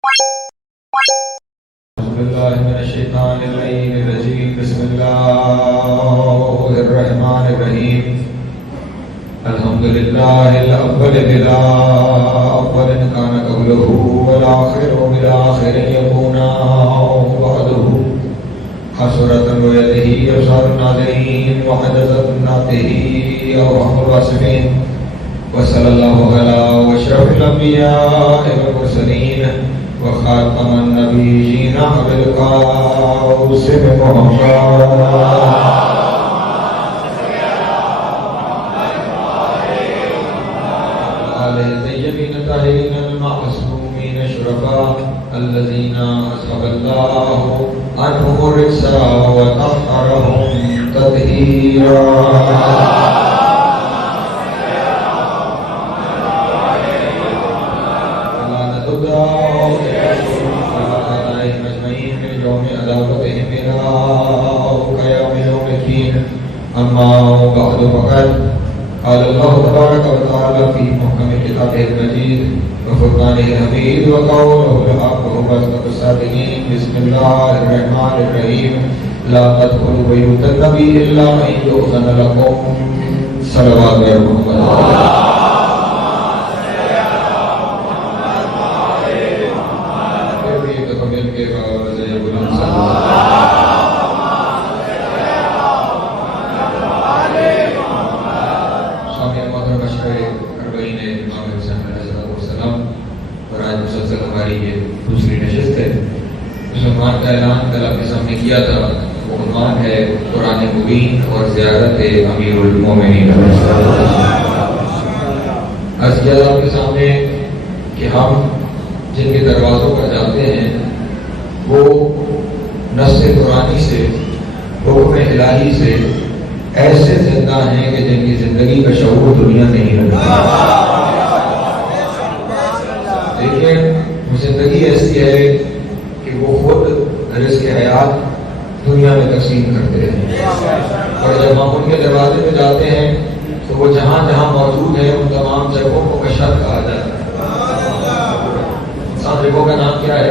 بسم الله الرحمن الرحيم الحمد لله الأول بلا أول كان قبله والآخر بالآخر يكون بعده حسرة ويده أبصار الناظرين وحدثت ناته أرحم الراحمين وصلى الله على أشرف الأنبياء والمرسلين وخاتم النبيين أبي القاسم محمد الطيبين الطاهرين المعصومين الشرفاء الذين أذهب الله عنهم الرجس وطهرهم تطهيرا ولعنة الله عليهم أجمعين من يوم عذابتهم إلى يوم الدين. أما بعد فقد قال الله تبارك وتعالى في محكم كتابه المجيد وفرقانه الحميد وقوله الحق وصدق الصادقين. بسم الله الرحمن الرحيم لا تدخلوا بيوت النبي إلا أن يؤذن لكم. صلوات محمد دوسری نشست ہے. اس عنوان کا اعلان کل آپ کے سامنے کیا تھا. وہ عنوان ہے قرآن مبین اور زیارت امیر المومنین. عرض کیا تھا آپ کے سامنے کہ ہم جن کے دروازوں پر جاتے ہیں وہ نص قرآنی سے حکم الہی سے ایسے زندہ ہیں کہ جن کی زندگی کا شعور دنیا نہیں رکھتا. لیکن زندگی ایسی ہے کہ وہ خود رزق حیات دنیا میں تقسیم کرتے ہیں. اور جب ہم ان کے دروازے پہ جاتے ہیں تو وہ جہاں جہاں موجود ہیں ان تمام جگہوں کو مشہد کہا جاتا ہے. سات جگہوں کا نام کیا ہے؟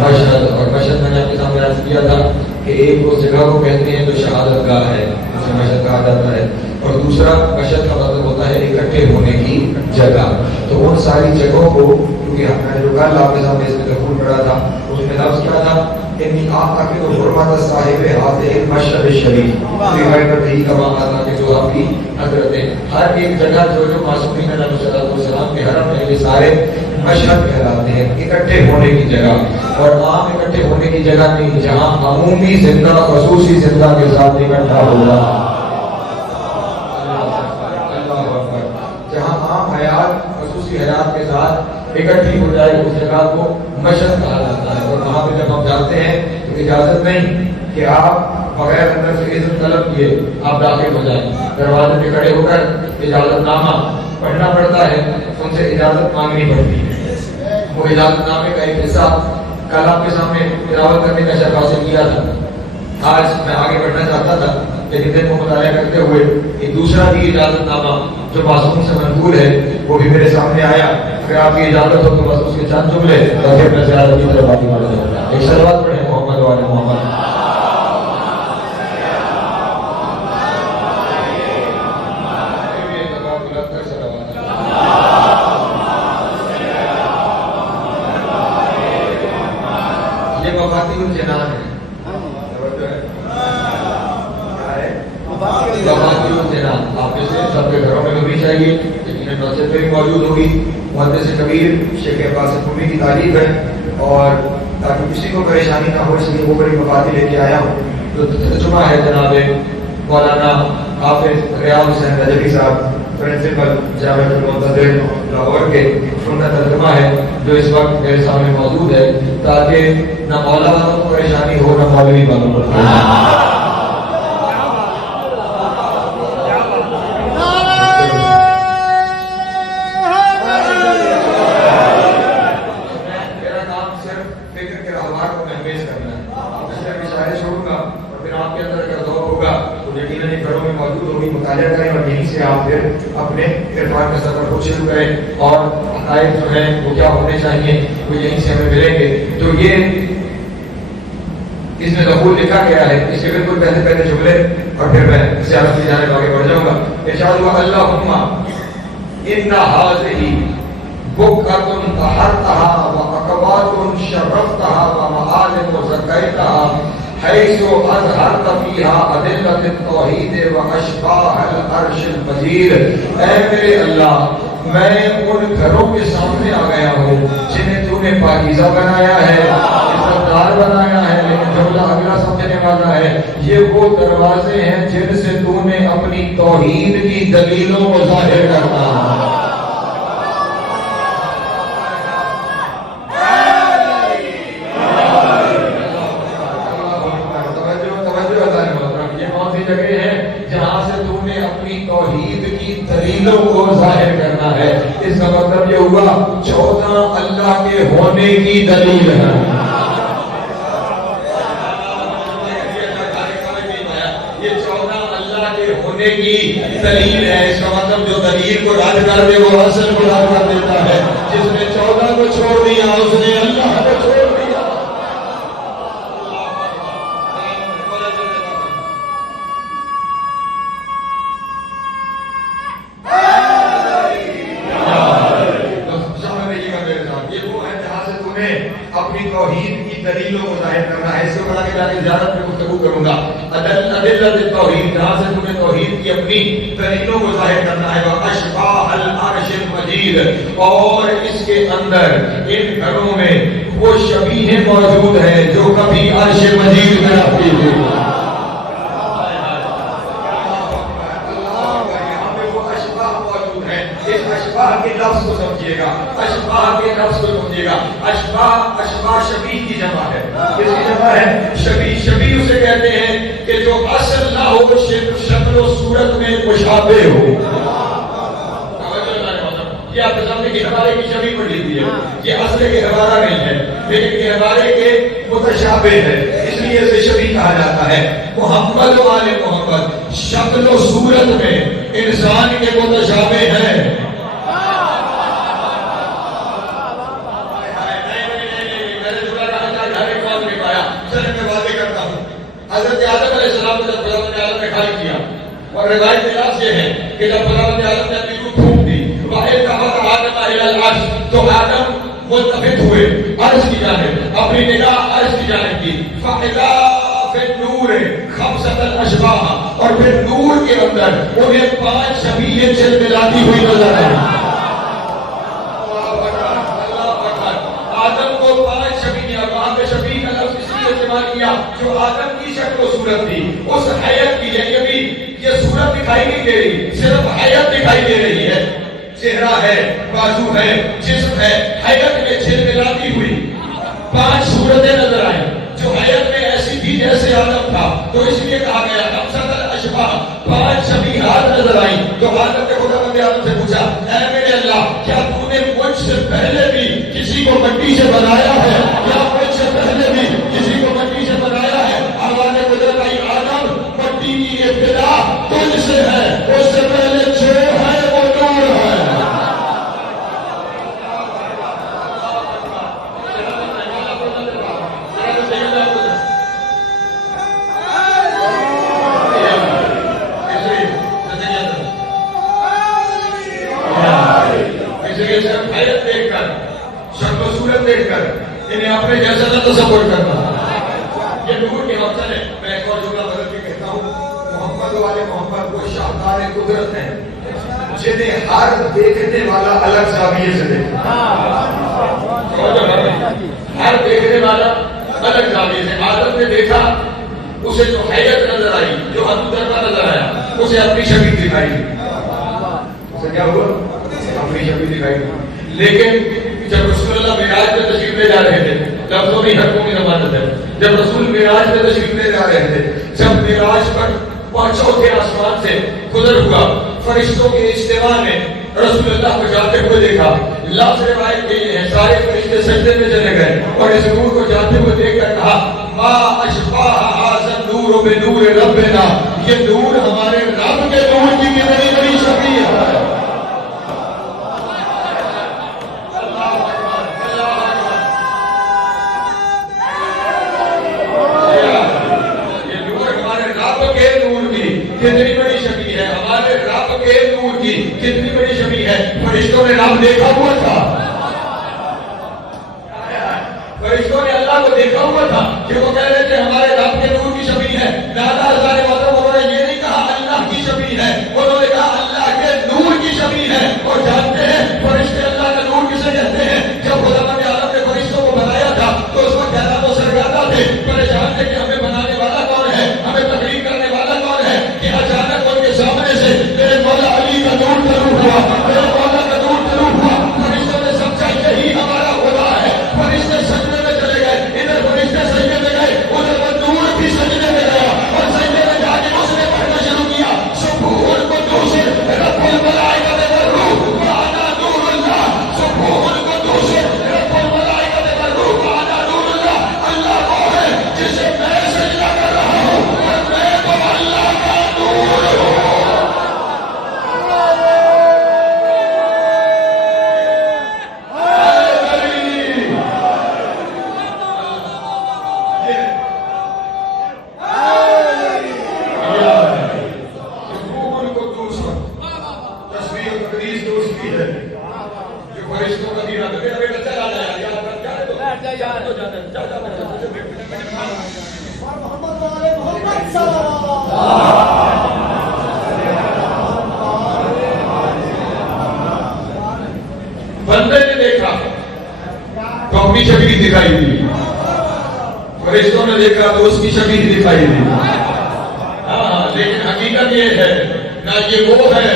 مشہد. اور مشہد میں نے آپ کے سامنے عرض کیا تھا کہ ایک اس جگہ کو کہتے ہیں جو شہادت گاہ ہے, اسے مشہد کہا جاتا ہے. اور دوسرا مشہد کا مطلب ہوتا ہے اکٹھے ہونے کی جگہ. تو ان ساری جگہوں کو میں نے جو کل آپ کے سامنے اس میں دخول پڑا تھا اس میں لفظ کیا تھا کہ آپ کا کہ حرمت صاحب ہاتھ مشہد شریف روایت ہی کما تھا کہ جو آپ کی حضرت ہر ایک جگہ جو معصومین علیہ السلام کے حرم میں یہ سارے مشہد کہلاتے ہیں, اکٹھے ہونے کی جگہ. اور عام اکٹھے ہونے کی جگہ نہیں, جہاں عمومی زندہ خصوصی زندہ کے ساتھ اکٹھا ہوگا, جہاں عام حیات خصوصی حیات کے ساتھ اکٹھی ہو جائے اس جگہ کو مشہد کہا جاتا ہے. اور وہاں پہ جب ہم جاتے ہیں تو اجازت نہیں کہ آپ بغیر اندر سے اذن طلب کیے آپ داخل ہو جائیں. دروازے پہ کھڑے ہو کر اجازت نامہ پڑھنا پڑتا ہے, ان سے اجازت مانگنی پڑتی ہے. وہ اجازت نامے کا ایک حصہ کل آپ کے سامنے تلاوت کرنے کا شرف حاصل کیا تھا. آج میں آگے بڑھنا چاہتا تھا لیکن دن کو مطالعہ کرتے ہوئے ایک دوسرا بھی اجازت نامہ جو معصوم سے منقول ہے وہ بھی میرے سامنے آیا. اگر آپ کی اجازت ہو تو بس اس کے چند جملے پھر میں زیادہ کی طرف آگے بڑھ جاؤں. ایک صلوات پڑھیں محمد والے محمد. یہ مفاتیح الجنان ہے. آپ میں سے سب کے گھروں میں ہونی چاہیے, لیکن مسجد میں بھی موجود ہوگی. محدث کبیر شیخ عباس قمی کی تعریف ہے, اور تاکہ کسی کو پریشانی نہ ہو اس لیے وہ بڑی مفادی لے کے آیا ہوں. تو ترجمہ ہے جناب مولانا حافظ ریاض حسین رجبی صاحب, پرنسپل جامعۃ المنتظر لاہور کے. ان کا ترجمہ ہے جو اس وقت میرے سامنے موجود ہے, تاکہ نہ مولا والوں کو پریشانی ہو نہ مولوی والوں کو پریشانی. اپنے عرفان کے سفر کو شروع کریں اور حقائق جو ہیں وہ کیا ہونے چاہیے وہ یہیں سے ہمیں ملیں گے. تو یہ اس میں ضبور لکھا گیا ہے. اس کے بالکل پہلے جملے اور پھر میں زیارت کی جانب آگے بڑھ جاؤں گا. ارشاد ہوا اللہم ان ھذہ بکۃ طہرتھا واقوات شرفتھا ومعالم زکیتھا حیث اظہرت فیہا ادلۃ التوحید واشباہ العرش المجید. اے میرے اللہ میں ان گھروں کے سامنے آ گیا ہوں جنہیں تو نے پاکیزہ بنایا ہے, عزتدار بنایا ہے. لیکن جملہ اگلا سمجھنے والا ہے, یہ وہ دروازے ہیں جن سے تو نے اپنی توحید کی دلیلوں کو ظاہر کرنا ہے. جگہ ہے جہاں سے تو نے اپنی توحید کی دلیلوں کو ظاہر کرنا ہے. اس کا مطلب یہ ہوا 14 اللہ کے ہونے کی دلیل ہے. یہ 14 اللہ کے ہونے کی دلیل ہے. اس کا مطلب جو دلیل کو رد کر دے وہ اصل کو رد کر دیتا ہے. جس نے 14 کو چھوڑ دیا اس نے اللہ کو چھوڑ دیا. اپنی توحید کی دلیلوں کو ظاہر کرنا ہے. اس کو بڑا کے جا کے زیارت میں گفتگو کروں گا. ادلۃ التوحید, جہاں سے تمہیں توحید کی اپنی دلیلوں کو ظاہر کرنا ہے. واشباہ العرش المجید, اور اس کے اندر ان گھروں میں وہ شبیہ موجود ہے جو کبھی عرش مجید میں رہتی ہوئی. اشباہ کے لفظ کو سمجھیے گا, اشباہ کے لفظ کو سمجھیے گا. اشباہ شبیہ کی جمع ہے. کس کی جمع ہے؟ شبیہ. شبیہ اسے کہتے ہیں کہ جو اصل نہ ہو, شکل و صورت میں مشابہ ہو. یہ آپ کے سامنے گہوارے کی شبیہ پڑھ لیجیے. یہ اصل گہوارہ نہیں ہے لیکن گہوارے کے متشابہ ہے, اس لیے اسے شبیہ کہا جاتا ہے. محمد و آل محمد شکل و صورت میں انسان کے متشابہ ہیں. حضرت آدم علیہ السلام کو جب خداوند عالم نے خالق کیا, اور روایت خلاف یہ ہے کہ جب خداوند عالم نے اپنی روح پھونک دی وَإِذْ آدم إِلَى الْعَرْشِ, تو آدم ملتفت ہوئے عرش کی جانب, اپنی نگاہ عرش کی جانب کی. فَإِذَا فِي النُّورِ خَمْسَةَ الْأَشْبَاحَ, اور پھر نور کے اندر انہیں 5 شبیہ چلملاتی ہوئی نظر آئی. آدم کو 5 شبیہ, وہاں پہ شبیہ کا لفظ اس لیے استعمال کیا جو آدم کی شکل و صورت تھی, اس حیت کی. یعنی ابھی یہ صورت دکھائی نہیں دے رہی, صرف حیت دکھائی دے رہی ہے. چہرہ ہے, بازو ہے, جسم ہے, حیت میں چلملاتی ہوئی 5 صورتیں نظر آئیں جو حیت میں ایسی تھی جیسے آدم تھا. تو اس لیے کہا گیا خمسۃ الاشباح, 5 شبیہات نظر آئیں. تو آدم نے خداوند عالم سے پوچھا, اے میرے اللہ کیا تو نے مجھ سے پہلے بھی کسی کو مٹی سے بنایا ہے, یا مجھ سے پہلے بھی کسی کو مٹی سے بنایا ہے؟ آواز قدرت آئی, آدم مٹی کی ابتدا تجھ سے ہے, اس سے پہلے جو ہے وہ نور ہے. دیکھ کر انہیں اپنے جیسا نہ تصور کرنا. یہ نور کے مقصد ہے. میں ایک اور جملہ بدل کے کہتا ہوں, محمد والے محمد وہ شاہکار قدرت ہیں جنہیں ہر دیکھنے والا الگ زاویے سے دیکھتا ہے. ہر دیکھنے والا الگ زاویے سے. آدم نے دیکھا, اسے جو حیت نظر آئی, جو حدودرما نظر آیا, اسے اپنی شبیہ دکھائی. اسے کیا ہوا؟ اپنی شبیہ دکھائی. لیکن جب رسول اللہ معراج میں تشریف لے جا رہے تھے, لفظوں میں حرفوں کی ضمانت ہے, جب رسول معراج میں تشریف لے جا رہے تھے, جب معراج پر چوتھے آسمان سے گزر ہوا, فرشتوں کے اجتماع میں رسول اللہ کو جاتے ہوئے دیکھا. لفظ روایت کے یہ ہے, سارے فرشتے سجدے میں چلے گئے اور اس نور کو جاتے ہوئے دیکھ کر کہا, ما اشباہ ھذا النور بنور ربنا, یہ نور ہمارے رب کے نور کی بھی بڑی بڑی شبیہ ہے. نور کی کتنی بڑی شبیہ ہے. فرشتوں نے رب دیکھا ہوا تھا, فرشتوں نے اللہ کو دیکھا ہوا تھا کہ وہ کہہ رہے تھے ہمارے رب کے نور کی شبیہ ہے. لہذا اللہ نے انہوں نے یہ نہیں کہا اللہ کی شبیہ ہے, انہوں نے کہا اللہ کے نور کی شبیہ ہے. اور جانتے ہیں فرشتے اللہ کا نور کسے کہتے ہیں؟ جب خدا نے عالم نے فرشتوں کو بنایا تھا تو اس وقت حیران و سرگردہ تھے, پریشان تھے کہ ہمیں بنانے والا کون ہے, ہمیں تخلیق کرنے والا کون ہے, کہ اچانک ان کے سامنے سے میرے مولا علی کا نور طلوع ہوا, میرے مولا کا نور طلوع ہوا. فرشتوں نے سمجھا یہی ہمارا خدا ہے. فرشتے سجدے میں چلے گئے, ادھر فرشتے سجدے میں گئے, ادھر وہ نور بھی سجدے میں گیا اور سجدے میں جا کے اس نے پڑھنا شروع کیا سبحان القدوس رب الملائکۃ والروح وانا نور اللہ, سبحان القدوس رب الملائکۃ والروح وانا نور اللہ. اللہ وہ ہے جسے میں سجدہ کر رہا ہوں اور میں تو اللہ کا نور ہوں. بندے نے دیکھا تو اپنی شکل دکھائی دی, فرشتوں نے دیکھا تو اس کی شکل دکھائی دی. لیکن حقیقت یہ ہے نہ یہ وہ ہے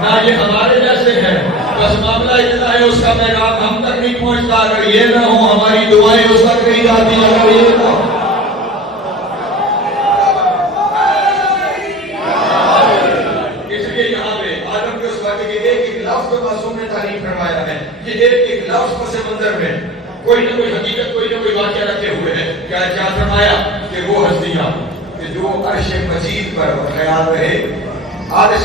نہ یہ ہمارے جیسے ہیں. بس معاملہ اتنا ہے اس کا پیغام ہم تک نہیں پہنچتا. اگر یہ نہ ہو ہماری دعائیں اس تک نہیں جاتی. اگر یہ نہ ہو ایک لفظ پس منظر میں کوئی نہ کوئی حقیقت کوئی نہ کوئی واقعہ رکھے ہوئے ہیں. کیا فرمایا کہ وہ ہستیاں کہ جو عرش مجید پر خیال رہے. عرش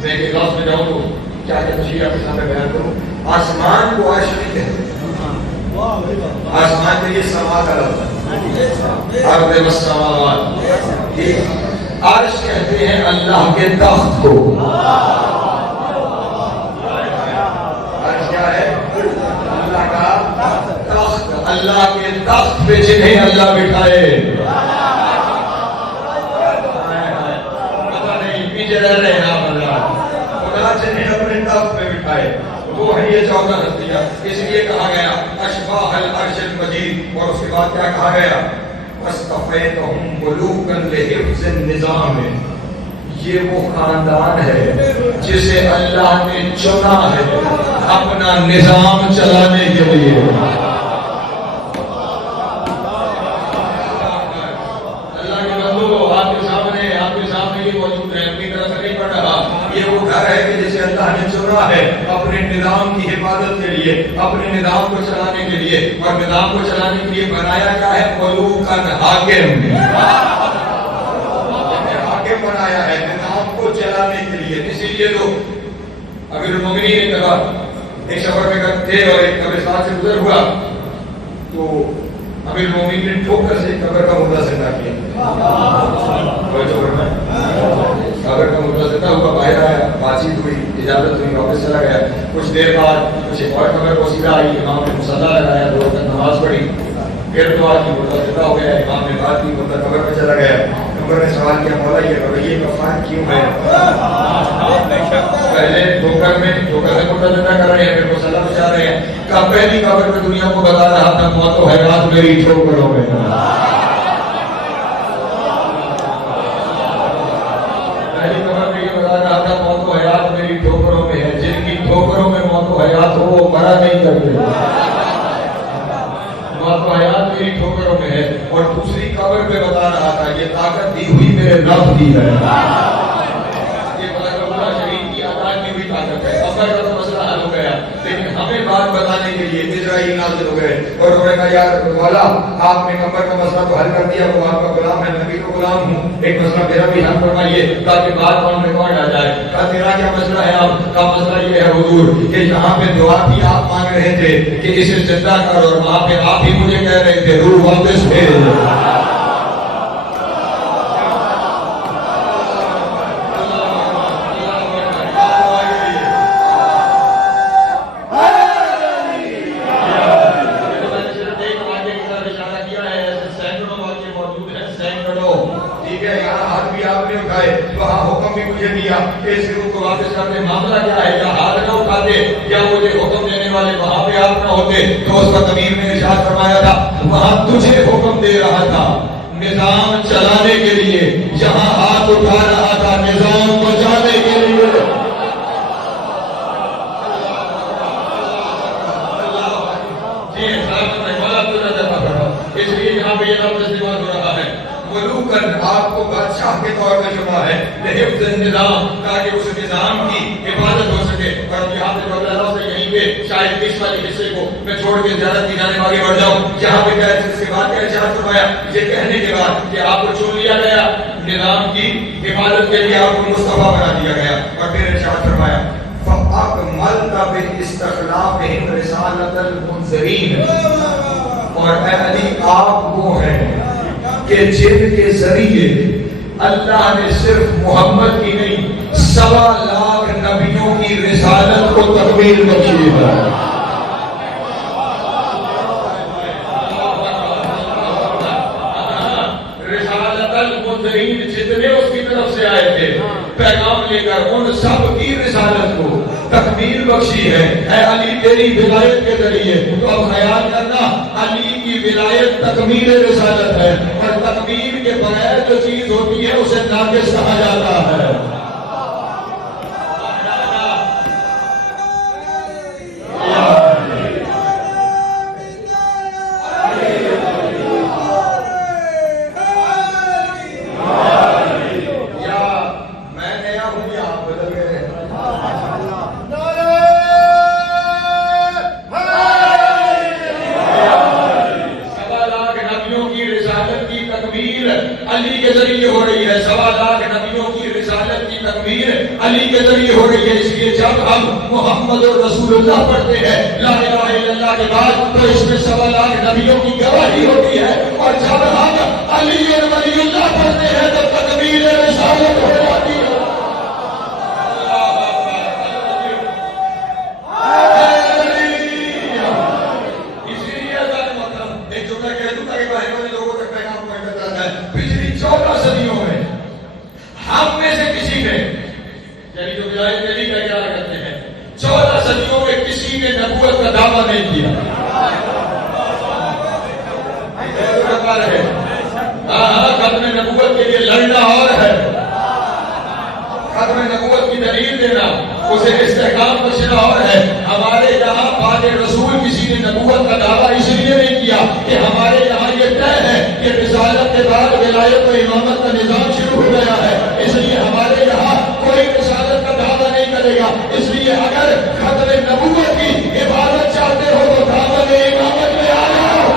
میں ایک لفظ میں جاؤں تو کیا تشریح آپ کے سامنے بیان کروں. آسمان کو عرش نہیں کہتے, آسمان میں یہ سما کا لفظ ہے, ارض والسماوات. عرش کہتے ہیں اللہ کے تخت کو. اللہ کے تخت پہ جنہیں اللہ بٹھائے, پتہ نہیں پیچھے رہ رہے ہیں آپ, اللہ جنہیں اپنے تخت پہ بٹھائے وہ ہے یہ 14 ہستیاں. اس لیے کہا گیا اشباہ العرش المجید. اور اس کے بعد کیا کہا گیا واصطفیتہم ملوکا لحفظ النظام. یہ وہ خاندان ہے جسے اللہ نے چنا ہے اپنا نظام چلانے کے لیے. اللہ نے چنا ہے اپنے نظام کی حفاظت کے لیے, اپنے نظام کو چلانے کے لیے. اور نظام کو چلانے کے لیے بنایا کیا ہے؟ ملوکاً حاکم. حاکم بنایا ہے نظام کو چلانے کے لیے. اسی لیے تو امیر المومنین نے کہا ایک سفر میں تھے اور ایک قبرستان سے گزر ہوا تو امیر المومنین نے ٹھوکر سے قبر کا مردہ زندہ کیا. قبر کا مردہ زندہ ہوا, باہر آیا, بات چیت ہوئی, اجازت ہوئی, واپس چلا گیا. کچھ دیر بعد کچھ ایک اور قبر کو سیدھا آئی, امام نے مصلی لگایا, 2 رکعت نماز پڑھی, پھر دعا کی, مردہ زندہ ہو گیا. امام نے بات کی, مردہ قبر میں چلا گیا. قبر نے سوال کیا مولا یہ رویے کا فرق کیوں ہے؟ پہلے ٹھوکر میں مردہ زندہ کر رہے ہیں, پھر مصلی بچا رہے ہیں. کب پہلی قبر میں دنیا کو بتا رہا تھا موت و حیات میری ٹھوکروں میں. پہلی قبر میں یہ بتا رہا تھا موت و حیات میری ٹھوکروں میں ہے. جن کی ٹھوکروں میں موت و حیات ہو وہ مرا نہیں کرتے. موت و حیات میری ٹھوکروں میں ہے. اور دوسری قبر پہ بتا رہا تھا یہ طاقت دی ہوئی میرے رب کی ہے. یہ ملکہ شریف کی عطا کی ہوئی طاقت ہے. قبر کا تو مسئلہ حل ہو گیا, لیکن ہمیں بات بتانے کے لیے اسرائیل نازل ہو گئے اور انہوں نے کہا یار مولا آپ نے قبر کا مسئلہ تو حل کر دیا, وہ آپ کا غلام ہے, میں بھی تو غلام ہوں, ایک مسئلہ میرا بھی حل فرمائیے تاکہ بات ہم ریکارڈ آ جائے. کہا تیرا کیا مسئلہ ہے؟ آپ کا مسئلہ یہ ہے حضور کہ یہاں پہ دعا بھی آپ مانگ رہے تھے کہ اسے زندہ کر, اور وہاں پہ آپ ہی مجھے کہہ رہے تھے روح واپس بھیج. اس روح کو واپس کرتے معاملہ کیا ہے؟ یا ہاتھ نہ اٹھاتے یا مجھے حکم دینے والے وہاں پہ آپ نہ ہوتے تو اس وقت امیر نے ارشاد فرمایا تھا وہاں تجھے حکم دے رہا تھا نظام چلانے کے لیے، جہاں ہاتھ اٹھا رہا تھا نظام بچانے کے لیے۔ اس لیے یہاں پہ یہ لفظ استعمال ہو رہا ہے ملوکن، آپ کو بادشاہ کے طور پہ چنا ہے لحفظ النظام، تاکہ اس نظام کی حفاظت ہو سکے۔ اور یہاں پہ جو اللہ سے یہیں پہ شاید اس والے حصے کو میں چھوڑ کے زیادہ کی جانے آگے بڑھ جاؤں، جہاں پہ کیا اس کے بعد کیا ارشاد فرمایا یہ کہنے کے بعد کہ آپ کو چن لیا گیا نظام کی حفاظت کے لیے، آپ کو مصطفیٰ بنا دیا گیا، اور پھر ارشاد فرمایا فَأَكْمَلْتَ بِإِسْتِخْلَافِهِمْ رِسَالَةَ الْمُنذِرِينَ، اور اے علی آپ وہ ہیں کہ جن کے ذریعے اللہ نے صرف محمد کی نہیں 1.25 نبیوں کی رسالت کو تکمیل بخشی ہے۔ رسالت المنذرین، جتنے اس کی طرف سے آئے تھے پیغام لے کر، ان سب کی رسالت کو تکمیل بخشی ہے۔ اے علی تیری ولایت کے ذریعے، تو اب خیال کرنا علی کی ولایت تکمیل رسالت ہے، اور تکمیل کے بغیر جو چیز ہوتی ہے اسے ناقص کہا جاتا ہے۔ علی کے ذریعے ہو رہی ہے، 1.25 نبیوں کی رسالت کی تکمیل علی کے ذریعے ہو رہی ہے۔ اس لیے جب ہم محمد رسول اللہ پڑھتے ہیں لا الہ الا اللہ کے بعد، تو اس میں 1.25 نبیوں کی گواہی ہوتی ہے، اور جب ہم علی ولی اللہ پڑھتے ہیں تو تکمیل رسالت ہو جاتی ہے۔ ہم میں سے کسی نے، یعنی جو ولایت علی کا اقرار کرتے ہیں، 14 صدیوں میں کسی نے نبوت کا دعویٰ نہیں کیا۔ ختم نبوت کے لیے لڑنا اور ہے، ختم نبوت کی دلیل دینا، اسے استحکام بخشنا اور ہے۔ ہمارے یہاں بعد رسول کسی نے نبوت کا دعویٰ اس لیے نہیں کیا کہ ہمارے یہاں یہ طے ہے کہ رسالت کے بعد ولایت و امامت کا نظام شروع ہو گیا ہے، اس لیے ہمارے یہاں کوئی رسالت کا دعویٰ نہیں کرے گا۔ اس لیے اگر ختم نبوت کی عبادت چاہتے ہو تو دعوت امامت میں آ جاؤ۔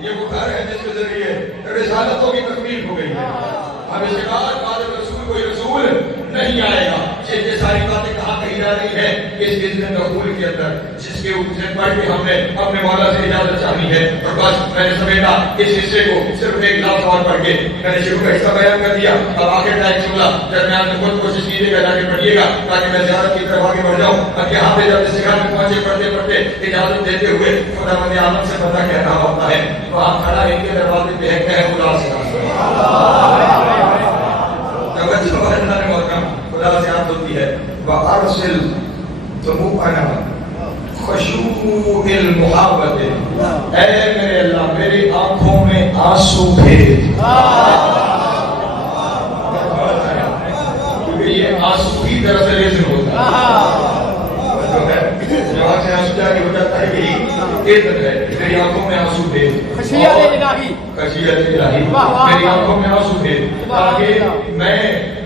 یہ بخار ہے جس کے ذریعے رسالتوں کی تکمیل ہو گئی ہے۔ اب اس کے بعد رسول کوئی رسول نہیں آئے گا۔ یہ ساری باتیں کہاں کہی جا رہی ہے؟ اس اذن دخول کے اندر، جس کے اوپر پڑھ کے ہم نے اپنے مولا سے اجازت چاہی ہے، اور بس میں نے سمیٹا اس حصے کو صرف ایک لفظ اور پڑھ کے میں نے شروع کا حصہ بیان کر دیا۔ اب آخر کا ایک جملہ درمیان میں خود کوشش کیجیے گا، جا کے پڑھیے گا تاکہ میں زیارت کی طرف آگے بڑھ جاؤں۔ اب یہاں پہ جب اس جگہ میں پہنچے پڑھتے پڑھتے اجازت دیتے ہوئے خدا مند عالم سے پتہ کہنا ہوتا ہے، تو آپ کھڑا ان کے دروازے پہ ہے کہ خدا سے خدا سے یاد ہوتی ہے وَأَرْسِلْ دُمُوعَنَا خَشُوعِ الْمُحَابَّةِ، اے میرے اللہ میری آنکھوں میں آنسو بھیج، کیونکہ یہ آنسو ہی دراصل اذن ہوتا ہے، جو آنکھ سے آنسو جاری ہو جاتا ہے یہی اذن ہے۔ میری آنکھوں میں آنسو بھیج، خشیت الہی، خشیت الہی، میری آنکھوں میں آنسو بھیج، تاکہ میں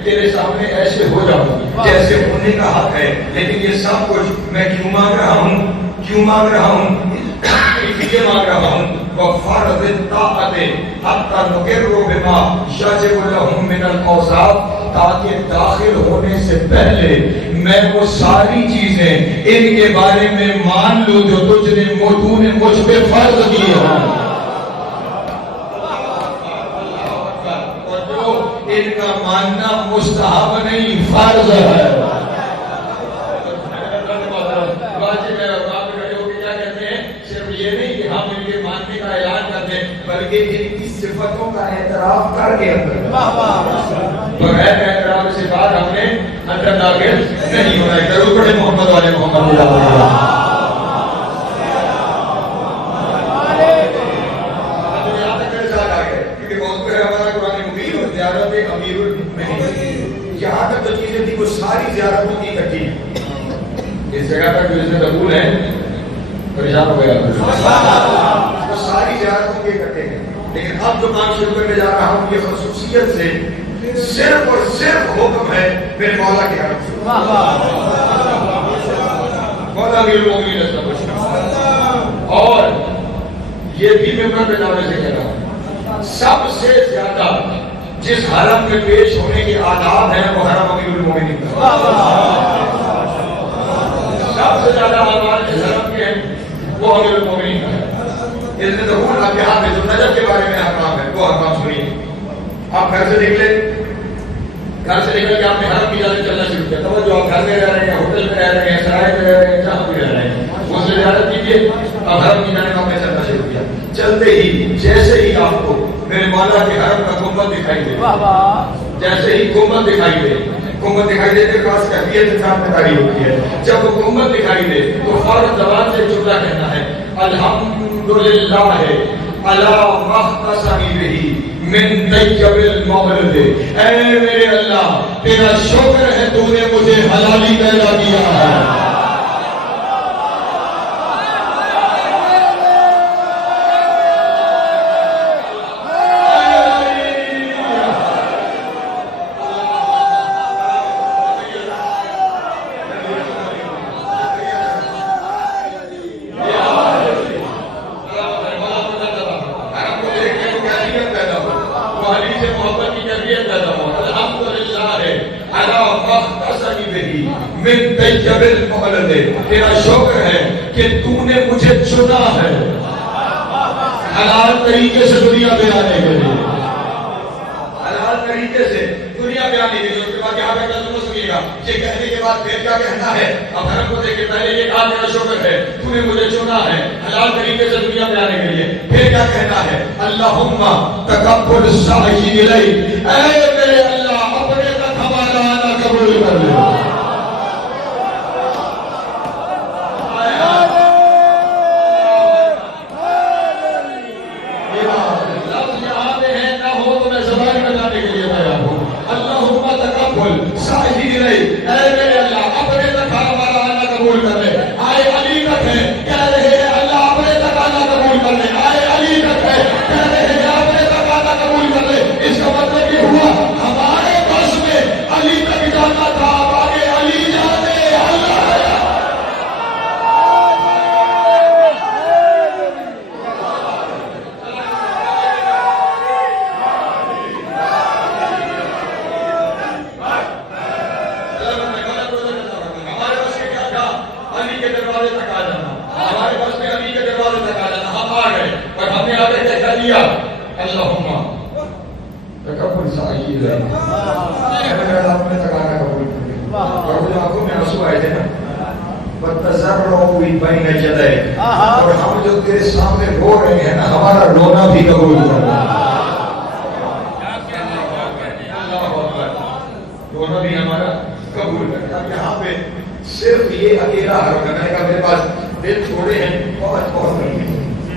تیرے سامنے ایسے ہو جاؤں جیسے ہونے کا حق ہے۔ لیکن یہ سب کچھ میں کیوں مانگ رہا ہوں؟ کیوں مانگ رہا ہوں؟ یہ مانگ رہا ہوں وَفَرْضِ الطَّاعَةِ حَتَّى نُقِرُّ بِمَا يَجِبُ لَهُم مِّنَ الْأَوْصَافِ، تاکہ داخل ہونے سے پہلے میں وہ ساری چیزیں ان کے بارے میں مان لوں جو تجھ نے مجھ پہ فرض کی ہیں، ان کا ماننا مستحب نہیں فرض ہے۔ واجب ہے، بلکہ ان کی صفتوں کا اعتراف کر کے اندر بغیر اعتراف صفات ہم نے اندر داخل نہیں ہونا ہے. ضرور پڑھے محمد والے محمد. یہاں تک جو چیزیں تھی وہ ساری زیارتوں کی اکٹھی ہیں. اس جگہ تک جو اس میں قبول ہے پریشان ہو گیا وہ ساری زیارتوں کے اکٹھے ہیں. لیکن اب جو کام شروع کرنے جا رہا ہوں یہ خصوصیت سے صرف اور صرف حکم ہے میرے مولا کے حرم سے. مولا امیر المومنین اور یہ بھی ممبر پہ جانے سے کہہ رہا ہوں سب سے زیادہ جس حرم میں پیش ہونے کے آداب ہیں وہ حرم امیر المومنین کا. سب سے زیادہ آداب جس حرم کے ہیں وہ امیر المومنین کا ہے. اس میں دخول آپ کے ہاتھ میں جو نجف کے بارے میں احکام ہے وہ احکام سنیے. آپ گھر سے نکلے, گھر سے نکل کے آپ نے حرم کی جانب چلنا شروع کیا. توجہ, آپ گھر میں رہ رہے ہیں, ہوٹل میں رہ رہے ہیں, سرائے میں رہ رہے ہیں, جہاں بھی رہ رہے ہیں, اس سے زیارت کیجیے. اب حرم کی جانب آپ نے چلنا شروع کیا. چلتے ہی جیسے ہی آپ کو میرے مولا کے حرم کا گنبد دکھائی دے, جیسے ہی گنبد دکھائی دے, گنبد دکھائی دے کے پاس کیفیت انسان میں تاری ہوتی ہے. جب وہ گنبد دکھائی دے تو فوراً زبان سے جملہ کہنا ہے الحمدللہ علی مختصمی بہی من طیب المولد. اے میرے اللہ تیرا شکر ہے تو نے مجھے حلالی پیدا کیا ہے. تیرا شکر ہے کہ تو نے مجھے چنا ہے حلال طریقے سے دنیا پہ آنے کے لیے, حلال طریقے سے دنیا پہ آنے کے لیے. اس کے بعد یہاں پہ کل سنیے گا, یہ کہنے کے بعد پھر کیا کہنا ہے. اب حرم کو دیکھ کے پہلے یہ کہا تیرا شکر ہے تو نے مجھے چنا ہے حلال طریقے سے دنیا پہ آنے کے لیے. پھر کیا کہنا ہے اللہم تقبل سعی الی. اے میرے اللہ اپنے تک ہمارا آنا قبول کر لے. اور ہم جو تیرے سامنے رو رہے ہیں نا ہمارا رونا بھی قبول کرنا. رونا بھی ہمارا قبول کرنا. یہاں پہ صرف یہ اکیلا حرم ہے. میں نے کہا میرے پاس دل چھوڑے ہیں بہت نہیں ہے.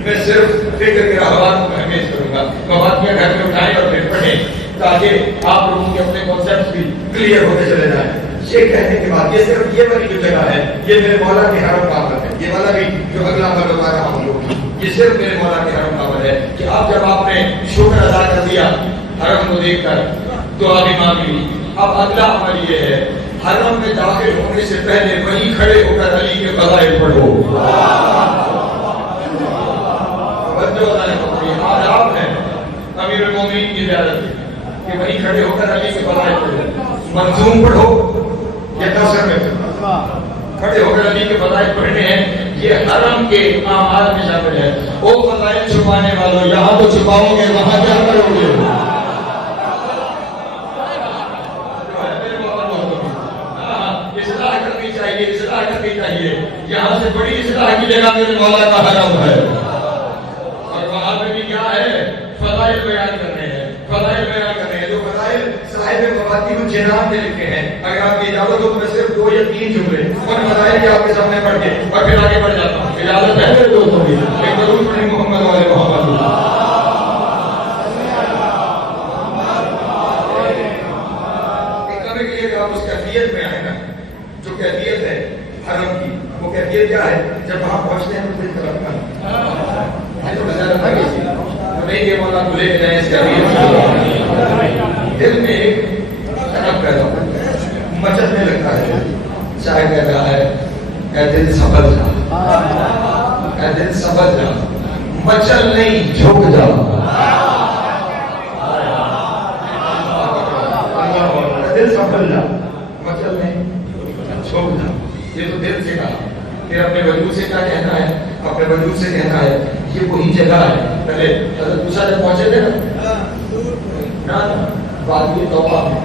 میں صرف فکر کے حوالات کو ہمیش کروں گا. مواد گھر میں اٹھائیں اور پھر پڑھیں تاکہ آپ لوگوں کے اپنے کانسیپٹس بھی کلیئر ہوتے چلے جائیں. یہ کہنے کے بعد یہ صرف یہ والی جو جگہ ہے یہ میرے مولا کے حرم کا عمل ہے. یہ والا بھی جو اگلا عمل بتا رہا ہوں لوگ یہ صرف میرے مولا کے حرم کا عمل ہے کہ اب جب آپ نے شکر ادا کر دیا حرم کو دیکھ کر دعا بھی مانگ لی. اب اگلا عمل یہ ہے حرم میں داخل ہونے سے پہلے وہیں کھڑے ہو کر علی کے فضائل پڑھو. آداب ہے امیر المومنین کی زیارت کہ وہیں کھڑے ہو کر علی کے فضائل پڑھو. منظوم پڑھو یا نثر میں کھڑے ہو کر علی کے فضائل پڑھنے ہیں. یہ حرم کے اعمال میں شامل ہے. وہ فضائل چھپانے والوں یہاں تو چھپاؤ گے وہاں کیا کرو گے. اصلاح کرنی چاہیے, اصلاح کرنی چاہیے. یہاں سے بڑی اصلاح کی جگہ میرے مولا کا حرم ہے. اور وہاں پہ بھی کیا ہے فضائل بیان کرنے ہیں، فضائل بیان کرنے ہیں. جو فضائل صاحب مفاتیح الجنان نے لکھے ہیں، اگر آپ کی اجازت ہو تو میں صرف 2 یا 3 جملے ان فضائل کے آپ کے سامنے پڑھ کے اور پھر آگے بڑھ جاتا ہوں. اجازت ہے میرے دوستوں کی؟ ایک درود پڑھیں محمد والے محمد. آپ اس کیفیت میں آئے نا، جو کیفیت ہے حرم کی، وہ کیفیت کیا ہے؟ جب وہاں پہنچتے ہیں تو دل تڑپتا ہے. تو نظر آتا ہے نہیں کہ مولا کو لے کے جائیں اس کیفیت سے، دل میں ایک تڑپ پیدا ہوتا ہے، مچلنے لگتا ہے. شاید کہہ رہا ہے اے دل سنبھل جا، اے دل سنبھل جا، مچل نہیں جھک جا. دل سنبھل جا، مچل نہیں جھک جا. یہ تو دل سے کہا. پھر اپنے وجود سے کیا کہنا ہے؟ اپنے وجود سے کہنا ہے یہ وہی جگہ ہے. پہلے حضرت موسیٰ جب پہنچے تھے نا وادی توبہ میں،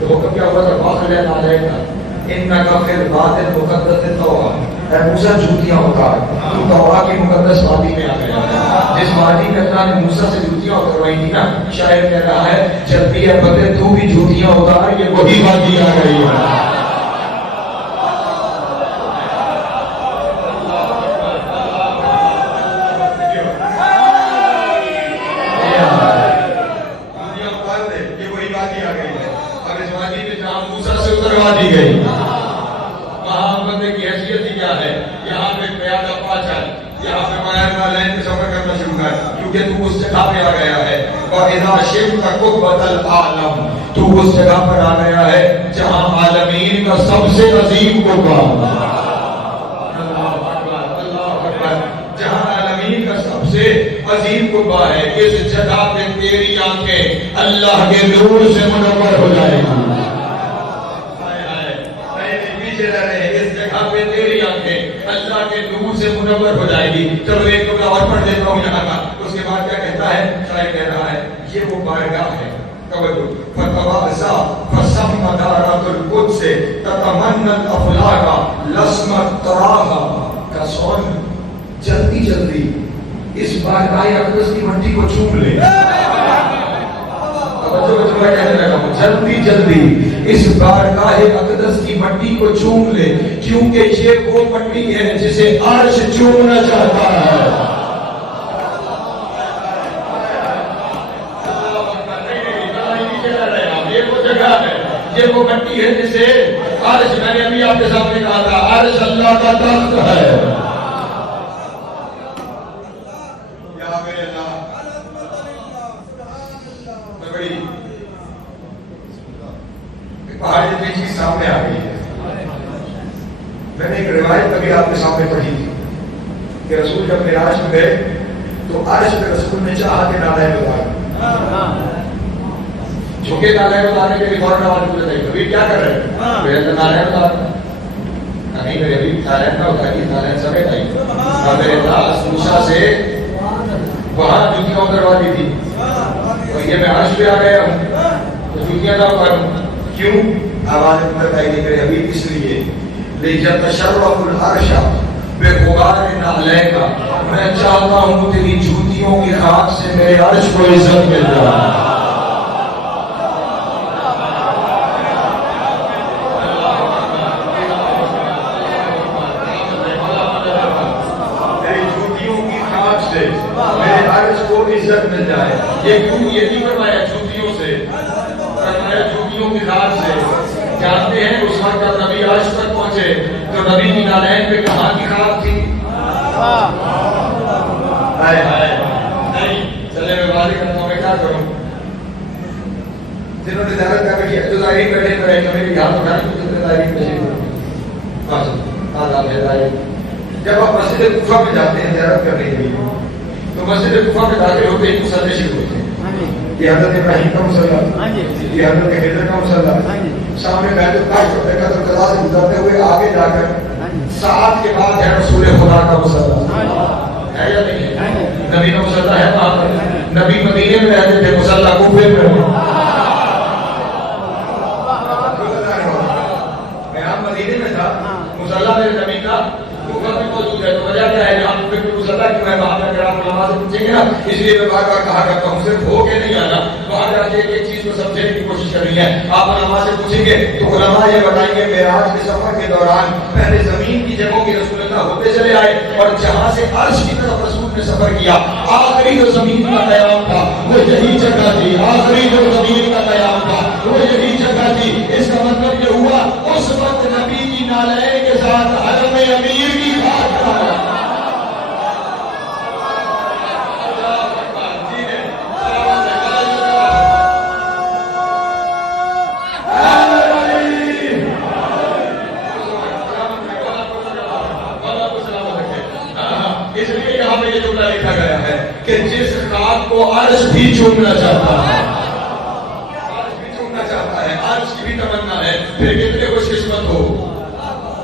تو حکم کیا ہوا تھا؟ فاخلع علیکا انکا فی الوادی المقدس طویٰ. اے موسیٰ جوتیاں اتار، تو توبہ کی مقدس وادی میں آ گیا. جس وادی میں اللہ نے موسیٰ سے جوتیاں اتروائی تھی نا، شاعر کہہ رہا ہے جب بھی ہے بدے تو بھی جوتیاں اتار، یہ وہی وادی آ گئی ہے. دی گئی وہاں بندے کی حیثیت ہی کیا ہے؟ یہاں پہ پیادہ پاچل، یہاں پہ مائر لائن پہ سفر کرنا شروع کر، کیونکہ تو اس جگہ پہ آ گیا ہے. وَإِذَا شِئْتَ قُرْبَةَ الْعَالَمِ، تو اس جگہ پر آ گیا ہے جہاں عالمین کا سب سے عظیم قربہ، جہاں عالمین کا سب سے عظیم قربہ ہے. اس جگہ پہ تیری آنکھیں اللہ کے نور سے منور ہو جائیں گی. اس جگہ پہ تیری آنکھیں اللہ کے نور سے منور ہو جائے گی. چلو ایک جملہ اور پڑھ دیتا ہوں یہاں کا. اس کے بعد کیا کہتا ہے؟ شاعر کہہ رہا ہے یہ وہ بارگاہ ہے. توجہ. فتوازا فسم دارت القدس تتمنى الافلاک لسمت تراها کا سون جلدی جلدی اس بارگاہ اقدس کی مٹی کو چوم لے. جلدی جلدی اس بارگاہ اقدس کی مٹی کو چوم لے، کیونکہ یہ وہ مٹی ہے جسے عرش چومنا چاہتا ہے. یہ وہ جگہ ہے، یہ وہ مٹی ہے جسے عرش، میں نے ابھی آپ کے سامنے کہا تھا عرش اللہ کا تخت ہے. پہاڑی کی چیز سامنے آ گئی ہے. میں نے ایک روایت ابھی آپ کے سامنے پڑھی تھی کہ رسول جب معراج میں گئے تو عرش پہ رسول نے چاہا کہ نالائن اتارے، جھکے نالائن اتارنے کے لیے فوراً آواز بولے تھے ابھی کیا کر رہے ہیں؟ میرے نالائن اتارنا نہیں، میرے ابھی نالائن نہ اتاری، نالائن سمیت آئی. اور میرے داس موسیٰ سے وہاں جوتیاں اتروا دی تھی اور یہ میں عرش پہ آ گیا ہوں تو جوتیاں نہ اتاروں. کیوں؟ آواز بتائی نہیں کرے ابھی اس لیے لِيَتَشَرَّفُ الْعَرْشَ بِغُبَارِ نَعْلَيْكَ، میں چاہتا ہوں تیری جوتیوں کی خاک سے میرے عرش کو عزت مل جائے. تیری جوتیوں کی خاک سے میرے عرش کو عزت مل جائے. یہ کیوں؟ یہ نہیں فرمایا جوتیوں سے، جوتیوں کی خاک سے. جانتے ہیں اس وقت جب نبی عرش تک پہنچے تو نبی کی نالین پہ کہاں کی خاک تھی؟ ہائے ہائے نہیں. چلے میں واضح کرتا ہوں میں کیا کروں. جنہوں نے زیارت کر رکھی ہے جو ظاہری بیٹھے کرے کہ میری یاد اٹھانی تو جتنے ظاہری پیشے آداب ہے ظاہری. جب آپ مسجد کوفہ میں جاتے ہیں زیارت کرنے کے لیے تو مسجد کوفہ میں داخل ہوتے ہی مصلی شروع ہوتے ہیں. یہ حضرت ابراہیم کا مصلی، یہ حضرت حیدر کا مصلی. سامنے بیت القدس ہوتے ہیں قدر قضا سے گزرتے ہوئے آگے جا کر ساعت کے بعد ہے رسول خدا کا مصلی ہے یا نہیں ہے؟ نبی کا مصلی ہے وہاں پر. نبی مدینے میں رہتے تھے، مصلی کوفے میں ہے. میں آپ مدینے میں تھا، مصلی میرے نبی کا کوفہ میں موجود ہے. تو وجہ کیا ہے؟ یہاں کوفے میں مصلی کیوں ہے؟ وہاں پر اگر آپ نماز سمجھیں گے نا. اس لیے میں بار بار کہا کرتا ہوں صرف ہو کے نہیں آنا, وہاں جا کے ایک چیز کو سمجھنے کی کوشش کرنی ہے. آپ علماء سے پوچھیں گے تو علماء یہ بتائیں گے معراج کے سفر کے دوران پہلے زمین کی جگہوں کی رسول اللہ ہوتے چلے آئے اور جہاں سے عرش کی طرف رسول نے سفر کیا, آخری جو زمین کا قیام تھا وہ یہی جگہ تھی. آخری جو زمین کا قیام تھا وہ یہی جگہ تھی. اس کا مطلب یہ ہوا اس وقت نبی کی نالین کے ساتھ حرم امیر کی خاک تھا. اس لیے یہاں پہ یہ جملہ لکھا گیا ہے کہ جس خاک کو عرش بھی چومنا چاہتا ہے, عرش بھی چومنا چاہتا ہے, عرش کی بھی تمنا ہے, پھر کتنے خوش قسمت ہو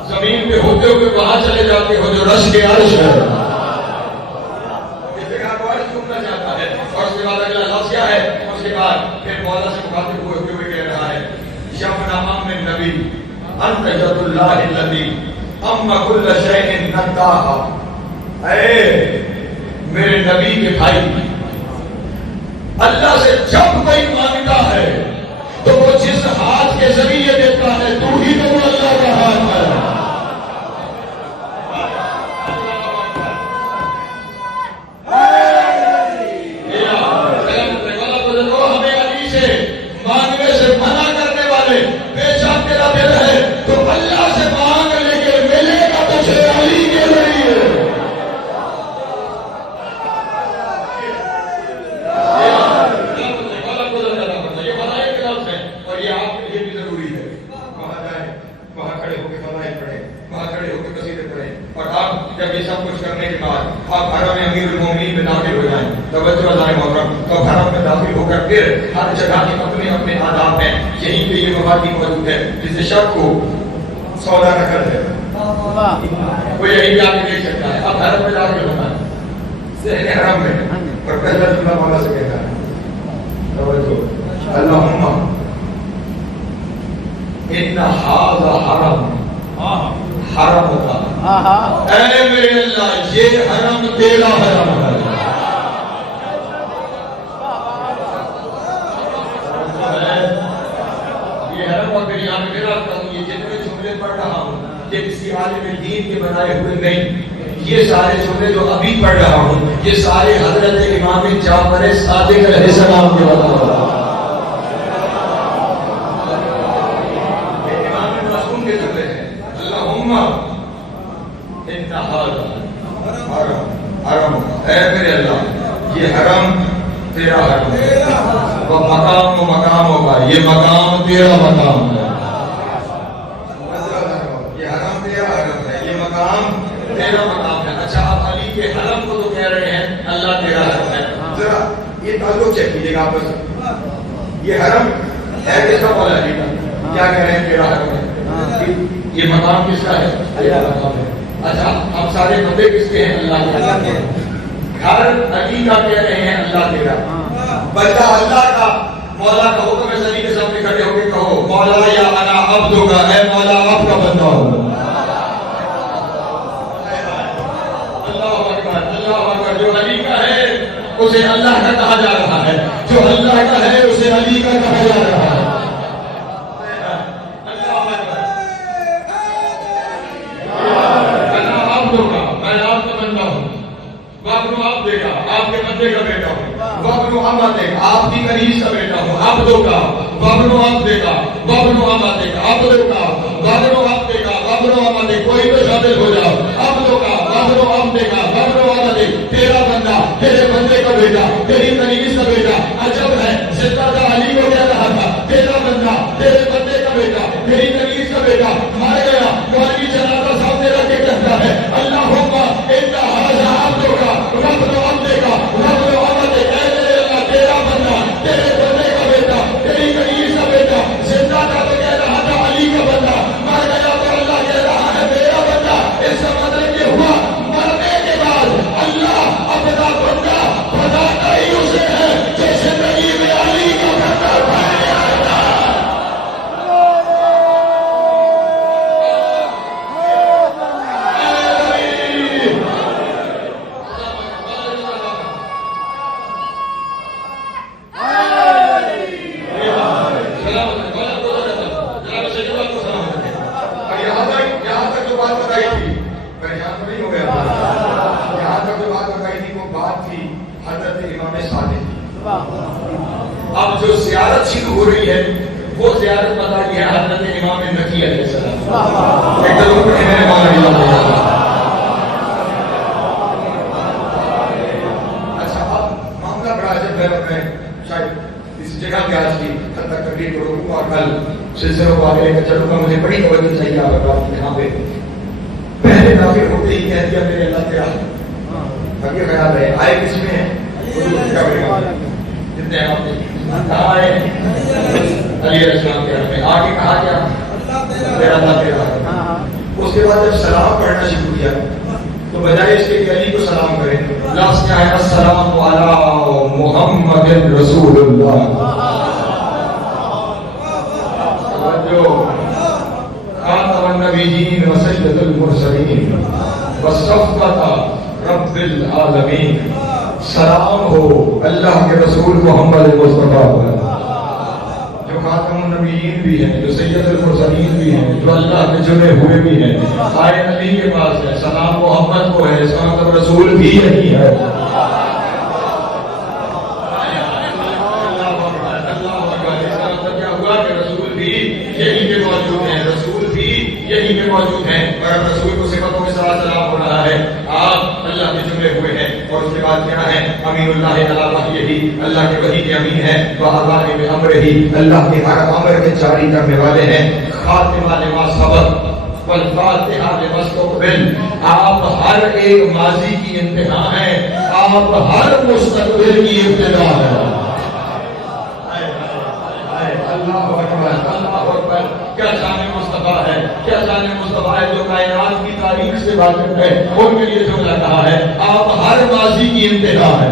زمین پہ ہوتے ہوئے وہاں چلے جاتے ہو جو رش کے عرش ہے. اس جگہ کو عرش چومنا چاہتا ہے. اور اس کے بعد اگلا لفظ کیا ہے؟ اس کے بعد پھر مولا سے مخاطب ہوتے ہوئے کہہ رہا ہے یمنا ام النبی انت جد اللہ الذی ام کل شیء نتاہا. اے میرے نبی کے بھائی, اللہ سے جب کوئی مانگتا ہے تو وہ جس ہاتھ کے ذریعے دیتا ہے تو ہی تو وہ اللہ کا ہاتھ ہے. ہمیں علی سے مانگنے سے منع کرنے والے بے شک تیرا دل ہے تو اللہ سے مانگ لے کے ملے گا تجھے علی کے ذریعے. جب یہ سب کچھ کرنے کے بعد آپ حرم میں امیر المومنین میں داخل ہو جائیں, توجہ بتائیں محترم, تو حرم میں داخل ہو کر پھر ہر جگہ کے اپنے اپنے آداب ہیں. یہیں پہ یہ مواقع موجود ہے جس شخص کو سودا نہ کر ہے وہ یہی جا کے دیکھ سکتا ہے. اب حرم میں داخل ہونا ہے حرم میں, اور پہلا جملہ مولا سے کہتا ہے توجہ اللہم ان ھذا حرم حرم ہوتا اے میرے اللہ یہ حرم تیرا حرم ہے. یہ حرم اور پھر یہاں میں پھر آتا ہوں یہ جتنے جملے پڑھ رہا ہوں یہ کسی عالم دین کے بنائے ہوئے نہیں, یہ سارے جملے جو ابھی پڑھ رہا ہوں یہ سارے حضرت امام جعفر صادق علیہ السلام کے بتا رہا ہوں. اے میرے اللہ یہ حرم تیرا حرم ہے, وہ مقام و مقام ہوگا, یہ مقام تیرا مقام ہے. یہ حرم تیرا حرم ہے, یہ مقام تیرا مقام ہے. اچھا آپ علی کے حرم کو تو کہہ رہے ہیں اللہ تیرا حرم ہے, ذرا یہ تعلق چیک کیجیے گا آپ. یہ حرم ہے کس کا؟ مولا علی کا. کیا کہہ رہے ہیں تیرا حرم ہے, یہ مقام کس کا ہے؟ تیرا مقام ہے. اچھا اب سارے بندے کس کے ہیں؟ اللہ کے. گھر علی کا کہہ رہے ہیں اللہ تیرا, بندہ اللہ کا. مولا کا حکم ہے علی کے سامنے کھڑے ہو کے کہو مولا یا انا عبدو کا, اے مولا آپ کا بندہ ہوں. اللہ اکبر اللہ اکبر. جو علی کا ہے اسے اللہ کا کہا جا رہا ہے, جو اللہ کا ہے اسے علی کا کہا جا رہا ہے. آپ دے گا, آپ کے بندے کا بیٹا ہوں, وابنو امتے آپ کی کنیز کا بیٹا ہوں. عبدو کا وابنو آپ دے گا, وابنو امتے عبدو کا وابنو آپ دے گا, وابنو امتے کوئی تو شامل ہو جاؤ. عبدو کا وابنو امتے کا وابنو امتے تیرا بندہ, تیرے بندے کا بیٹا, تیری کنیز کا بیٹا. عجب ہے ستادہ علی کو کہہ رہا تھا تیرا بندہ, تیرے بندے کا بیٹا, تیری کنیز کا بیٹا مر گیا. تو علی جنازہ سامنے رکھ کے کہتا ہے اللہم ان ھذا عبدو کا وابنو امتے کا وابنو امتے, اے میرے اللہ تیرا بندہ, تیرے بندے کا بیٹا, تیری کنیز کا بیٹا. زندہ تھا تو کہہ رہا تھا علی کا بندہ, مر گیا تو اللہ کہہ رہا ہے میرا بندہ. اس کا مطلب یہ ہوا مرنے کے بعد زیارت شروع ہو رہی ہے، وہ زیارت بتا دی ہے حضرت امام نقی علیہ السلام۔ ایک ضرور پڑھیں میرے مولانا۔ اچھا اب معاملہ بڑا عجب ہے، اور میں شاید اس جگہ پہ آج کی حد تک تقریر کو روکوں اور کل سلسلوں کو آگے لے کر چلوں گا۔ مجھے بڑی توجہ چاہیے آپ بات یہاں پہ پہلے داخل ہوتے ہی کہہ دیا میرے اللہ تیرا اب یہ خیال ہے آئے کس میں ہے جتنے آپ نے کہا ہے علی علیہ السلام کے میں آگے کہا کیا میرا اللہ تیرا ہے۔ اس کے بعد جب سلام پڑھنا شروع کیا تو بجائے اس کے کہ علی کو سلام کریں لفظ کیا ہے السلام علی محمد رسول اللہ جو خاتم النبیین و سید المرسلین و صفوت رب العالمین۔ سلام ہو اللہ کے رسول محمد مصطفیٰ پر جو خاتم النبیین بھی ہیں، جو سید المرسلین بھی ہیں، جو اللہ کے چنے ہوئے بھی ہیں۔ آئے نبی کے پاس ہے، سلام محمد کو ہے، اس کا مطلب رسول بھی یہی ہے۔ یہی میں موجود ہیں اور اب رسول کو صفتوں کے ساتھ سلام ہو رہا ہے۔ آپ اللہ کے جملے ہوئے ہیں اور اس کے بعد کیا ہے امین اللہ علی وحیہ، اللہ کے وحی کے امین ہیں، وعلٰہ بامرہ، اللہ کے ہر امر کے جاری کرنے والے ہیں۔ خاتمہ لما سبق والفاتحہ لما استقبل، آپ ہر ایک ماضی کی انتہا ہیں، آپ ہر مستقبل کی ابتدا ہیں۔ اللہ اکبر، اللہ اکبر، کیا شان مصطفیٰ ہے، کیا شان مصطفیٰ ہے جو کائنات کی تاریخ سے واقف ہے۔ ان کے لیے جملہ کہا ہے آپ ہر ماضی کی انتہا ہے،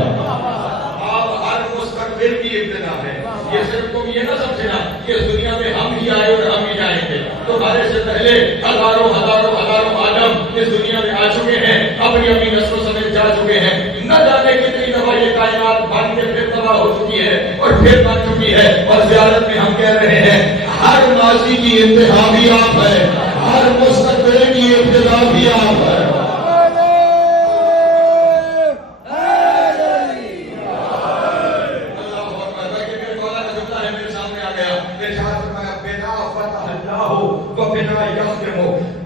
آپ ہر مستقبل کی ابتدا ہے۔ یہ صرف تم یہ نہ سمجھنا کہ اس دنیا میں ہم ہی آئے اور ہم ہی جائیں گے، تمہارے سے پہلے ہزاروں ہزاروں ہزاروں آدم اس دنیا میں آ چکے ہیں، اپنی اپنی نسلوں سمیت جا چکے ہیں۔ نہ جانے کتنی دفعہ یہ کائنات بن کے پھر تباہ ہو چکی ہے اور پھر بن چکی ہے، اور زیارت میں ہم کہہ رہے ہیں ہر ماضی کی انتہا بھی آپ ہے، ہر مستقبل کی ابتدا بھی آپ ہے۔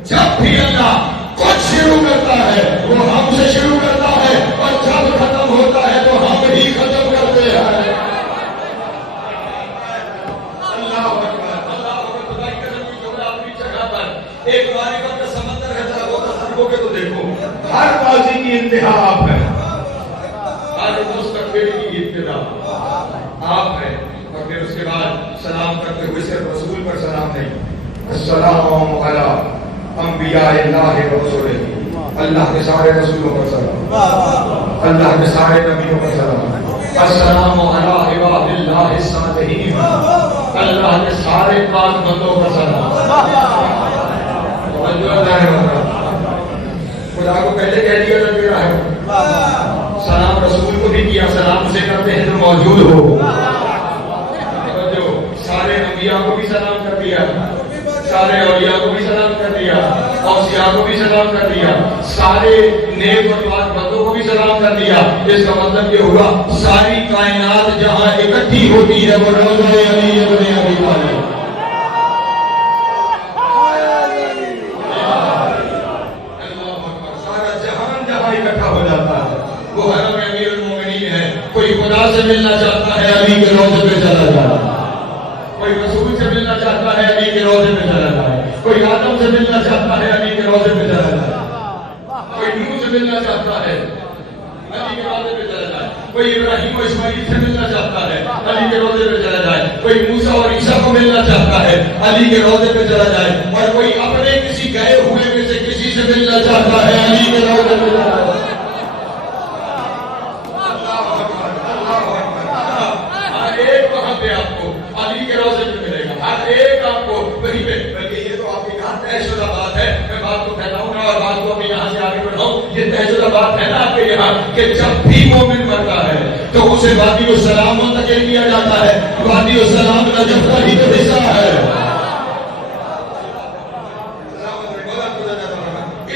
جب بھی اللہ کچھ شروع کرتا ہے وہ ہم سے شروع کرتا ہے، اور جب ختم ہوتا ہے تو ہم ہی ختم کرتے ہیں۔ اللہ اکبر، اللہ اکبر، خدا کی قسم کی جملہ اپنی جگہ پر ایک معرفت کا سمندر ہے، ذرا وہ تصور کے تو دیکھو، ہر ماضی کی انتہا آپ ہے، ہر مستقبل کی ابتدا آپ ہے۔ اور پھر اس کے بعد سلام کرتے ہوئے صرف رسول پر سلام نہیں، السلام علی انبیاء اللہ و رسولہ، اللہ کے سارے رسولوں پر سلام، اللہ کے سارے نبیوں پر سلام، السلام علی عباد اللہ الصالحین، اللہ کے سارے پاک بندوں پر سلام۔ خدا کو پہلے کہہ دیا تھا میرا ہے، سلام رسول کو بھی کیا، سلام اسے کرتے ہیں جو موجود ہو۔ سارے انبیاء کو بھی سلام کر دیا، سارے اولیاء کو بھی سلام کر دیا، اوصیاء کو بھی سلام کر دیا، سارے نیک اور پاک بندوں کو بھی سلام کر دیا۔ اس کا مطلب یہ ہوا ساری کائنات جہاں اکٹھی ہوتی ہے وہ روضہ علی ابن ابی طالب، سارا جہان جہاں اکٹھا ہو جاتا ہے وہ حرم امیر المومنین ہے۔ کوئی خدا سے ملنا چاہتا ہے علی کے روضے پہ چلا جائے، کوئی رسول سے ملنا چاہتا ہے علی کے روضے پہ چلا جائے، کوئی آدم سے ملنا چاہتا ہے علی کے روضے پہ چلا جائے، کوئی نوح سے ملنا چاہتا ہے علی کے روضے پہ چلا جائے، کوئی ابراہیم و اسماعیل سے ملنا چاہتا ہے علی کے روضے پہ چلا جائے، کوئی موسیٰ اور عیسیٰ کو ملنا چاہتا ہے علی کے روضے پہ چلا جائے، اور کوئی اپنے کسی گئے ہوئے میں سے کسی سے ملنا چاہتا ہے علی کے روضے پہ چلا جائے۔ آپ کو علی کے روضے پہ ملے گا، ہر ایک آپ کو وہیں پہ، بلکہ یہ تو آپ کے یہاں طے شدہ بات ہے، میں بات کو پھیلاؤں گا اور بات کو اپنے یہاں سے آگے بڑھاؤں۔ یہ طے شدہ بات ہے نا آپ کے یہاں کہ جب بھی مومن مرتا ہے تو اسے وادی السلام منتقل کیا جاتا ہے، وادی السلام نجف کا ہی تو حصہ ہے۔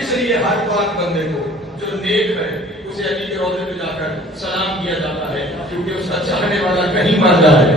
اس لیے ہر پاک بندے کو جو نیک ہے اسے علی کے روضے پہ جا کر سلام کیا جاتا ہے، کیونکہ اس کا چاہنے والا کہیں مر جائے۔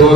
2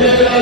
13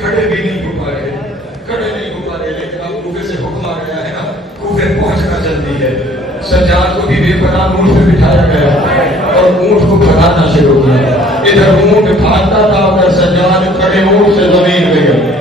کھڑے بھی نہیں ہو پا رہے، کھڑے نہیں ہو پا رہے، لیکن اب کوفے سے حکم آ گیا ہے نا، کوفے پہنچنا جلدی ہے۔ سجاد کو بھی بے پناہ اونٹ پہ بٹھایا گیا اور اونٹ کو بھگانا شروع کیا۔ ادھر اونٹ بھاگتا تھا، ادھر سجاد کھڑے اونٹ سے زمین پہ گئے۔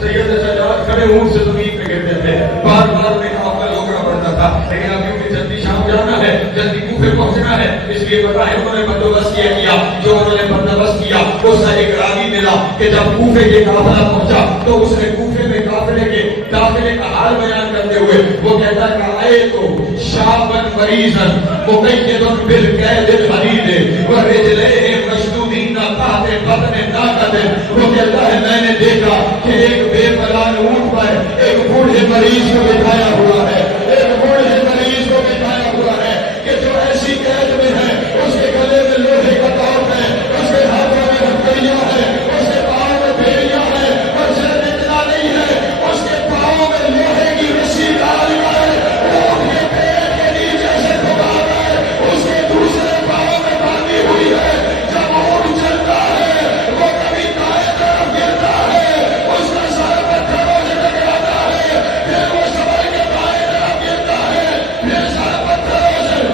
سید سجاد کھڑے اونٹ سے زمین پہ گرتے تھے، بار بار میں قافلہ روکنا پڑتا تھا، لیکن اب کیونکہ جلدی شام جانا ہے، جلدی کوفے پہنچنا ہے، اس لیے پتہ ہے انہوں نے بندوبست کیا جو انہوں نے بندوبست کیا اس کا ایک راوی ملا کہ جب کوفے کے قافلہ پہنچا تو اس نے کوفے میں قافلے کے داخلے کا حال بیان کرتے ہوئے وہ کہتا ہے کہ آئے تو شابن مریضن مقیدن بالقید الحدید ورجلیہم مشدودین تحت بطن طاقت، وہ کہتا ہے میں نے دیکھا کہ ایک بے پناہ اونٹ پر ایک بوڑھے مریض کو بٹھایا ہوا ہے، ایک بوڑھے مریض کو بٹھایا ہوا ہے کہ جو ایسی قید میں ہے، اس کے گلے میں لوہے کا تاج ہے، اس کے ہاتھوں میں ہتھیلیاں ہیں، اس کے پاؤں میں بھیڑیاں ہیں، اور صرف اتنا نہیں ہے، اس کے پاؤں میں لوہے کی رسی ڈال کر اونٹ کے پیٹ کے نیچے سے دبا کر اس کے دوسرے پاؤں میں باندھی ہوئی ہے۔ جب اونٹ چلتا ہے وہ کبھی دائیں طرف گرتا ہے، اس کا سر پتھروں سے ٹکراتا ہے، پھر وہ سبر کے بائیں طرف گرتا ہے، پھر سر پتھروں سے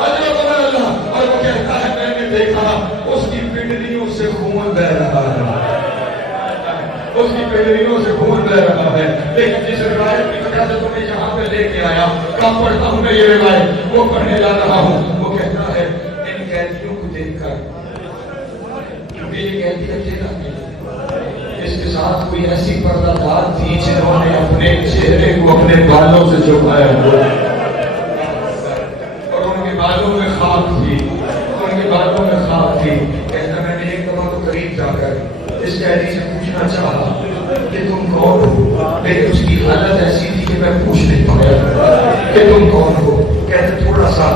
اور وہ کہتا ہے میں نے دیکھا اس کی پنڈلیوں سے خون بہ رہا ہے، اس کی پنڈلیوں سے خون بہ رہا ہے، لیکن جس روایت کی وجہ سے تمہیں یہاں پہ لے کے آیا، کب پڑھتا ہوں میں یہ روایت، وہ پڑھنے جا رہا ہوں، وہ کہتا ہے ان قیدیوں کو دیکھ کر، کیونکہ یہ قیدی اکیلا نہیں، اس کے ساتھ کوئی ایسی پردہ دار تھی جنہوں نے اپنے چہرے کو اپنے بالوں سے چھپایا ہوا، بالوں میں خاک تھی، ان کے بالوں میں خاک تھی۔ کہتا میں نے ایک دفعہ تو قریب جا کر اس قیدی سے پوچھنا چاہا کہ تم کون ہو، لیکن اس کی حالت ایسی تھی کہ میں پوچھ نہیں پایا کہ تم کون ہو۔ کہتے تھوڑا سا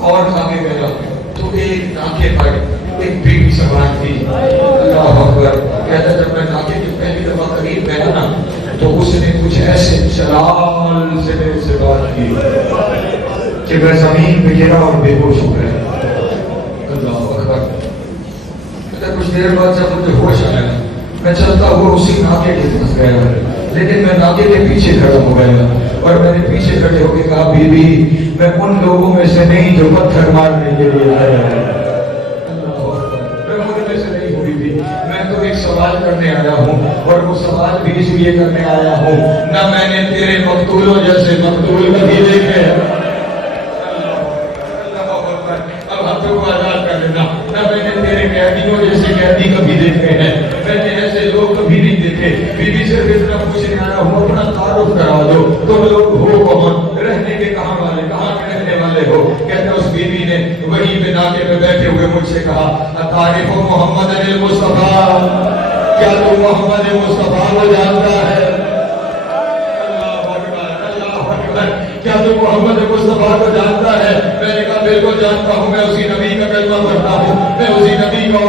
اور آگے گیا تو ایک ناکے پر ایک بیوی سوار تھی، اللہ اکبر۔ کہتا جب میں ناکے کی پہلی دفعہ قریب گیا نا تو اس نے کچھ ایسے جلال سے میرے سے بات کی کہ میں زمین پہ گرا اور بے ہوش ہو گیا۔ اللہ اکبر۔ کچھ دیر بعد جب مجھے ہوش آیا میں چلتا ہوا اسی ناکے کے پاس گیا، لیکن میں ناکے کے پیچھے کھڑا ہو گیا اور میں نے پیچھے کھڑے ہو کے کہا بی بی میں ان لوگوں میں سے نہیں جو پتھر مارنے کے لیے آیا ہے، میں ان میں سے نہیں ہوئی بھی، میں تو ایک سوال کرنے آیا ہوں اور وہ سوال بھی اس لیے کرنے آیا ہوں نہ میں نے تیرے مقتولوں جیسے مقتول کبھی دیکھے، نہ میں نے تیرے قیدیوں جیسے قیدی کبھی دیکھے ہیں، میں نے ایسے لوگ کبھی نہیں دیکھے۔ بی بی سے اتنا پوچھنے آیا ہوں اپنا تعارف کرا دو، تم لوگ ہو کون، رہنے کے کہاں والے، کہاں کے رہنے والے ہو؟ کہتے اس بی بی نے وہیں پہ ناکے پہ بیٹھے ہوئے مجھ سے کہا اتعرف محمد المصطفیٰ، کیا تو محمد مصطفیٰ کو جانتا ہے؟ کیا تو محمد مصطفیٰ کو جانتا ہے؟ میں نے کہا بالکل جانتا ہوں، میں اسی نبی کا کلمہ پڑھتا ہوں، میں اسی نبی کا